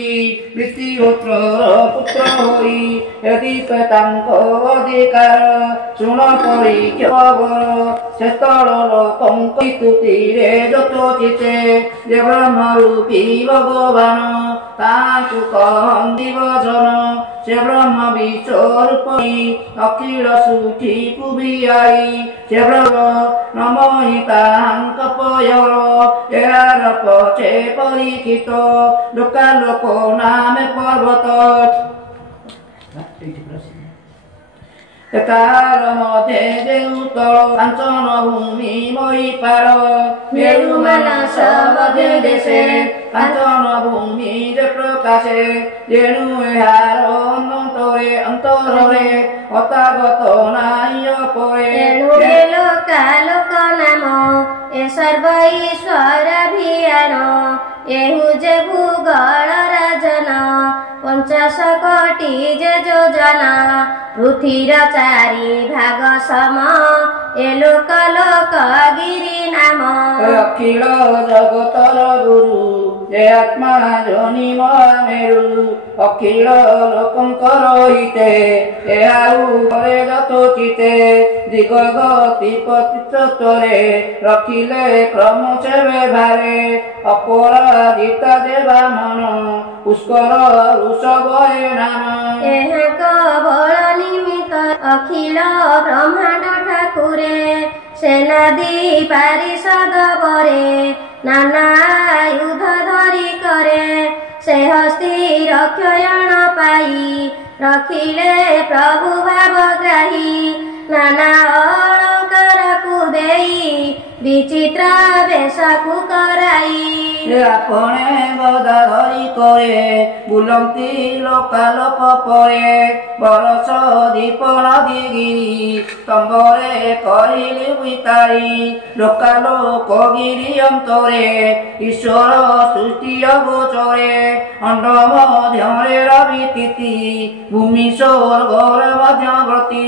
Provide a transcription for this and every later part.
मृत्युपुत्र पुत्र होई यदि तांको अधिकार शुण परी खबर से तल लोकंकितुतिरे जतोचिते जे ब्रह्मरूपी भगवान ताकु कहन्ति वचन से ब्रह्म विश्वरूपी अखिल सुठी पुबियाई से ब्रह्म नमहि तांक पयर एहार पछे परीक्षित लोकालोक नाम पर्वत तार मध्य देउतल कांचन भूमि महीपाल मेरु मानस मध्य देशे कांचन भूमि जे प्रकाशे जेणु एहार अनंतरे अंतरे अतागत नाय परे लोकालोक नाम ए सर्व ईश्वर अभियान एहु जे भूगोल राजन 50 कोटी जे योजना पृथ्वीर 4 भाग सम ए लोक लोक गिरी नाम अखिल जगतर गुरु जे आत्मा जोनि मेरु अखिल लोकंकर हिते एहाउ करे जतोचिते दिगगति पतित्वरे रखिले क्रम सेवे भारे अपराजित देवा मन पुष्कर ऋषभ नाम एहाक बल निमित्त अखिल ब्रह्मांड ठाकुरे सेनादी पारिषद बरे नाना युद्ध धरी करे से हस्ती रक्षयण पाई रखिले प्रभु भावग्राही नाना अलंकार को देई विचित्र वेश को कराई आपणे गदा धरी करे बुलंती लोकालोक परे बरस दीप नदीगिरी तंबरे करिले वितारी लोकालोक गिरी अंतरे ईश्वर सृष्टि अगोचरे अंड मध्यरे रवितिथि भूमि स्वर्गर मध्यवर्ती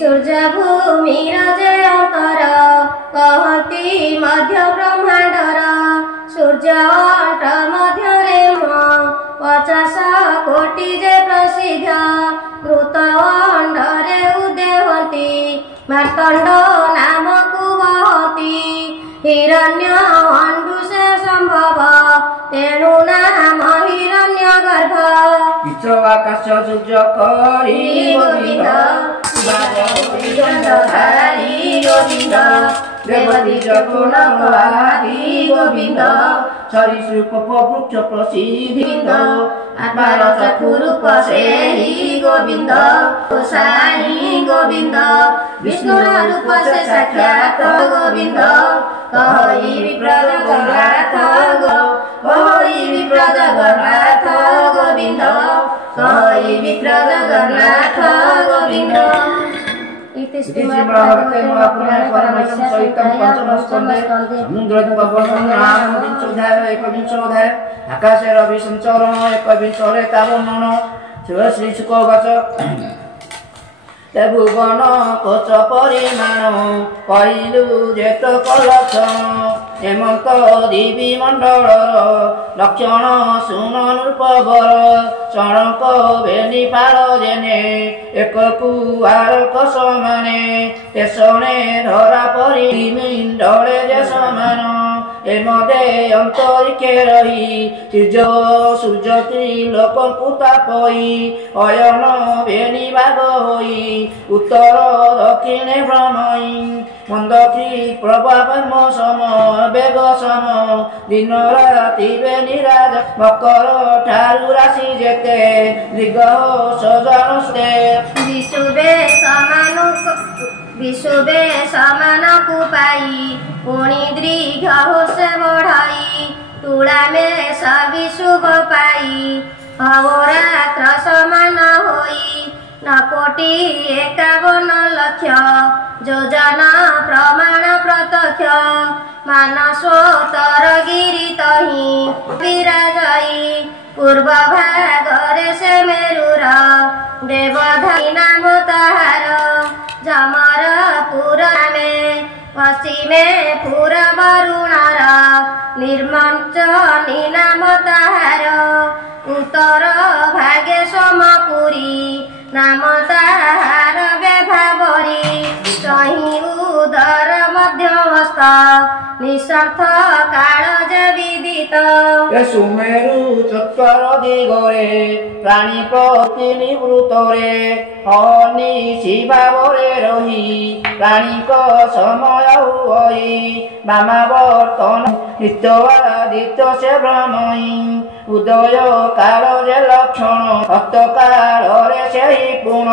सूर्य भूमिर जे अंतर कहती मध्य ब्रह्मांडर सूर्य अंट मध्यरे 50 कोटी जे प्रसिद्ध मृत अंडरे उदेवती मार्तंड नामकु वहति हिरण्य अंडु से संभव तेणु नाम हिरण्य गर्भ इच आकाश सूर्य करी गोविंद गोविंद देवती जपुन हरि गोविंद सरीसृप वृक्ष प्रसिद्ध आत्मार चक्षुरूप से गोविंद साई गोविंद विष्णु रूप से साक्षात गोविंद कहि विप्र जगन्नाथ कहि विप्र जगन्नाथ गोविंद कहि विप्र जगन्नाथ गोविंद महाभारते महापुराणे परमेश्वर सहितं पंचम स्कंदे समुद्र एकविंश अध्याय आकाशे रवि संचरण एकविंशरे तावनन श्री शुकवाच ते भुवन कोच परिमाण कहिलु जेत कलक्षण हेमंत दिवी मंडल लक्षण सुन नृपवर चणक बेनी पाल जेने एक कुआर कसमाने तेसणे धरा परी मिंडले जे समान एमदे अंतरिके रही सूर्य त्रिलोक तापई अयन बेनी भाग होई उत्तर दक्षिणे भ्रमई मंदकी प्रभाव सम बेग सम दिन राति बेनिराज मकर ठारु राशि जेते दिग सजन विशुबे समान को पाई पुणी दीर्घ से बढ़ाई तुला में सभी शुभ पाई अहोरात्र समान होई न कोटि 51 लक्ष योजना प्रमाण प्रत्यक्ष मानसोत्तर गिरी तही विराजई पूर्व भागरे से मेरुर देवधाई नाम ताहार जमर पुराणे पश्चिमे पुर वरुणर निर्मंच नाम ताहार उत ନିଃସ୍ୱାର୍ଥ କାଳ ଯେ ବିଦିତ ସୁମେରୁ ଚତ୍ୱର ଦିଗରେ ପ୍ରାଣୀ ପ୍ରତି ନିବୃତ୍ତରେ ଅନିଶି ଭାବରେ ରହି ପ୍ରାଣୀଙ୍କ ସମୟ ହୋଇ ବାମାବର୍ତ୍ତନ ନିତ୍ୟବାଦିତ୍ୟ ସେ ଭ୍ରମଇ ଉଦୟ କାଳ ଯେ ଲକ୍ଷଣ ହସ୍ତ କାଳରେ ସେହି ପୁଣ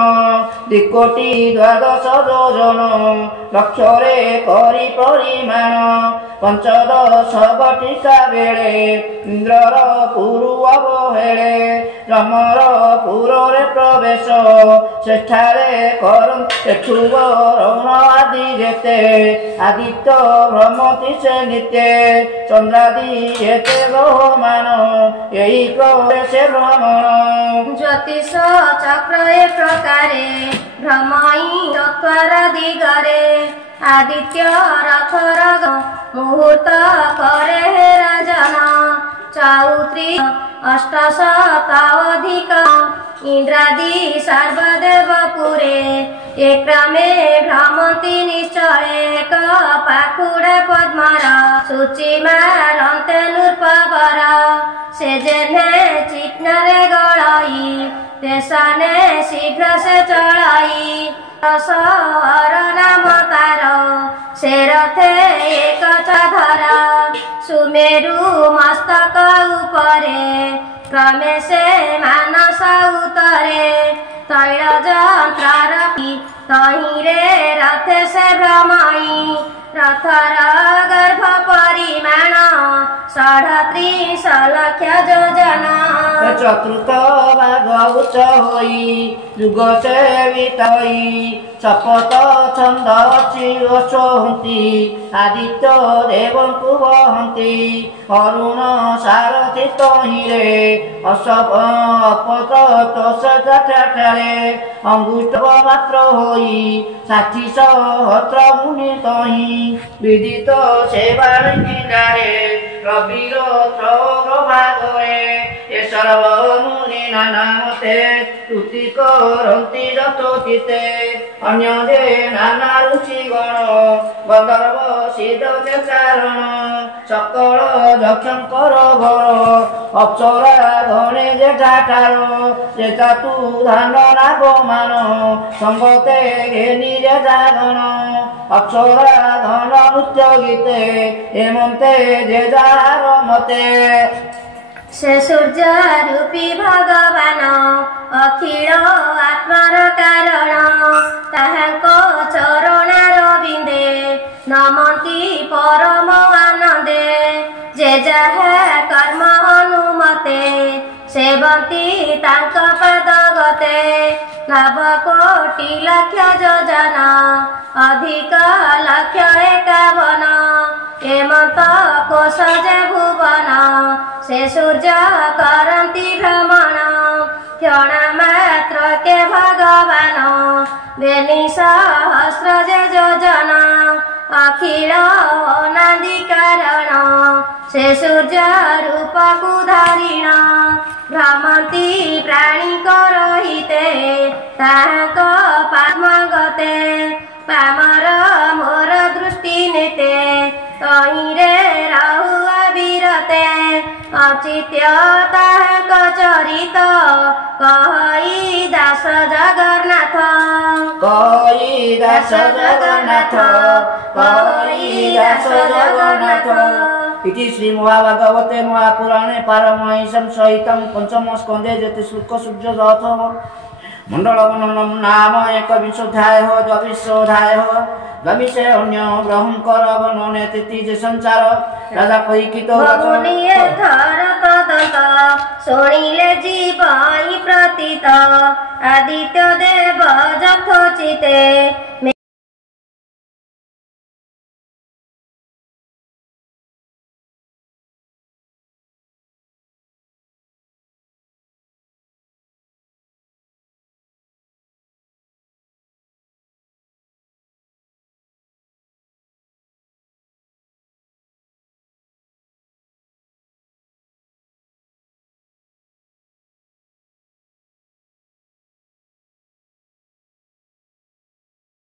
ଦ୍ୱିକୋଟି ଦ୍ୱାଦଶ ଯୋଜନ ଲକ୍ଷ୍ୟରେ କରି ପରିମାଣ ପଞ୍ଚଦଶ ଘଟିକା ବେଳେ ଇନ୍ଦ୍ରର ପୁରୁ ଅବହେଳେ ଯମର ପୁରରେ ପ୍ରବେଶ ସେଠାରେ କରନ୍ତୁ ବରଣ ଆଦି ଯେତେ ଆଦିତ୍ୟ ଭ୍ରମତି ସେ ନିତ୍ୟ ଚନ୍ଦ୍ରାଦି ଯେତେ ଗ୍ରହମାନ ଏହି କ୍ରମରେ ସେ ଭ୍ରମଣ ଜ୍ୟୋତିଷ ଚକ୍ର ଏ ପ୍ରକାରେ ଭ୍ରମଇ ଚତ୍ୱର ଦିଗରେ ଆଦିତ୍ୟ ରଥର ମୁହୂର୍ତ୍ତ କରେ ହେ ରାଜନ ଚୌତ୍ରି ଅଷ୍ଟଶତାଧିକ ଇନ୍ଦ୍ରାଦି ସର୍ବଦେବ ପୁରେ ଏ କ୍ରମେ ଭ୍ରମନ୍ତି ନିଶ୍ଚୟ ଏକ ପାଖୁଡ଼ା ପଦ୍ମର ସୂଚି ମାରନ୍ତେ ନୃପବର ସେ ଯେନେ ଚିହ୍ନରେ ଗଳାଇ ଦେଶନେ ଶୀଘ୍ର ସେ ଚଳାଇ ଅର ନାମ ତାର ସେ ରଥେ ଏକ ଚଧର ସୁମେରୁ ମସ୍ତକ ଉପରେ କ୍ରମେ ସେ ମାନସ ଉତରେ ତୈଳ ଯନ୍ତ୍ରର ତହିଁରେ ରଥେ ସେ ଭ୍ରମଇ ରଥର ଗର୍ଭ ପରିମାଣ 37 ଲକ୍ଷ ଯୋଜନ ଚତୁର୍ଥ ଭାଗ ଉଚ୍ଚ ହୋଇ ଯୁଗ ସେବିତ ହୋଇ ଶପଥ ଛନ୍ଦ ଚିରଶୋହନ୍ତି ଆଦିତ୍ୟ ଦେବଙ୍କୁ ବହନ୍ତି ଅରୁଣ ସାରଥି ତହିଁରେ ଅପତରେ ଅଙ୍ଗୁଷ୍ଠ ମାତ୍ର ହୋଇ 60 ସହସ୍ର ମୁନି ତହିଁ ବିଦିତ ସେବାଳ ଜିଲ୍ଲାରେ ରବିର ଭାଗରେ ଏ ସର୍ବ ମୁନି ନାନା ମତେ ତୁତି କରନ୍ତି ଯଥୋଚିତେ ଅନ୍ୟ ଯେ ନାନା ଋଷି ଗଣ ଗନ୍ଧର୍ବ ସିଦ୍ଧ ଯେ କାରଣ ସକଳ ଯକ୍ଷଙ୍କର ଘର ଅପ୍ସରା ଗଣେ ଯେ ଠାଠାର ଯେ ଚାତୁ ଧାନ ନାଗମାନ ସଙ୍ଗତେ ଘେନି ଯେ ଜାଗଣ ଅପ୍ସରା ଧନ ନୃତ୍ୟ ଗୀତେ ଏମନ୍ତେ ଯେ ଯାହାର ମତେ ସେ ସୂର୍ଯ୍ୟ ରୂପୀ ଭଗବାନ ଅଖିଳ ଆତ୍ମାର କାରଣ ତାହାଙ୍କ ଚରଣାର ବିନ୍ଦେ ନମନ୍ତି ପରମ ଆନନ୍ଦେ ଯେ ଯାହା କର୍ମ ଅନୁମତେ ସେବନ୍ତି ତାଙ୍କ ପାଦ ଗତେ ନବ କୋଟି ଲକ୍ଷ ଯୋଜନ ଅଧିକ ଲକ୍ଷ 51 ଏମନ୍ତ କୋଶ ଯେ ଭୁବନ ସେ ସୂର୍ଯ୍ୟ କରନ୍ତି ଭ୍ରମଣ କ୍ଷଣ ମାତ୍ର କେ ଭଗବାନ ବେନି ସହସ୍ର ଯେ ଯୋଜନ ଅଖିଳ ଅନାଦି କାରଣ ସେ ସୂର୍ଯ୍ୟ ରୂପକୁ ଧାରିଣ ଭ୍ରମନ୍ତି ପ୍ରାଣୀଙ୍କ ରହିତେ ତାହାଙ୍କ ପାମ ଗତେ ପାମର ମୋର ଦୃଷ୍ଟି ନେତେ ତହିଁରେ ରହୁ ଅବିରତେ ଅଚିତ୍ୟ ତାହାଙ୍କ ଚରିତ କହି ଦାସ ଜଗନ୍ନାଥ କହି ଦାସ ଜଗନ୍ନାଥ କହି ଦାସ ଜଗନ୍ନାଥ इति श्री महाभागवते महापुराणे पारमहंस्यं सहितं पंचम स्कंदे ज्योतिश्लोक सूर्य रथ मंडलवनम नाम 21 द्वाविशोऽध्याय द्वाविशे अन्य ग्रहंकर वर्णने तृतीय संचार राजा परीक्षित ଶୁଣିଲେ ଜୀବାଇ ପ୍ରତୀତ ଆଦିତ୍ୟ ଦେବ ଯଥୋଚିତେ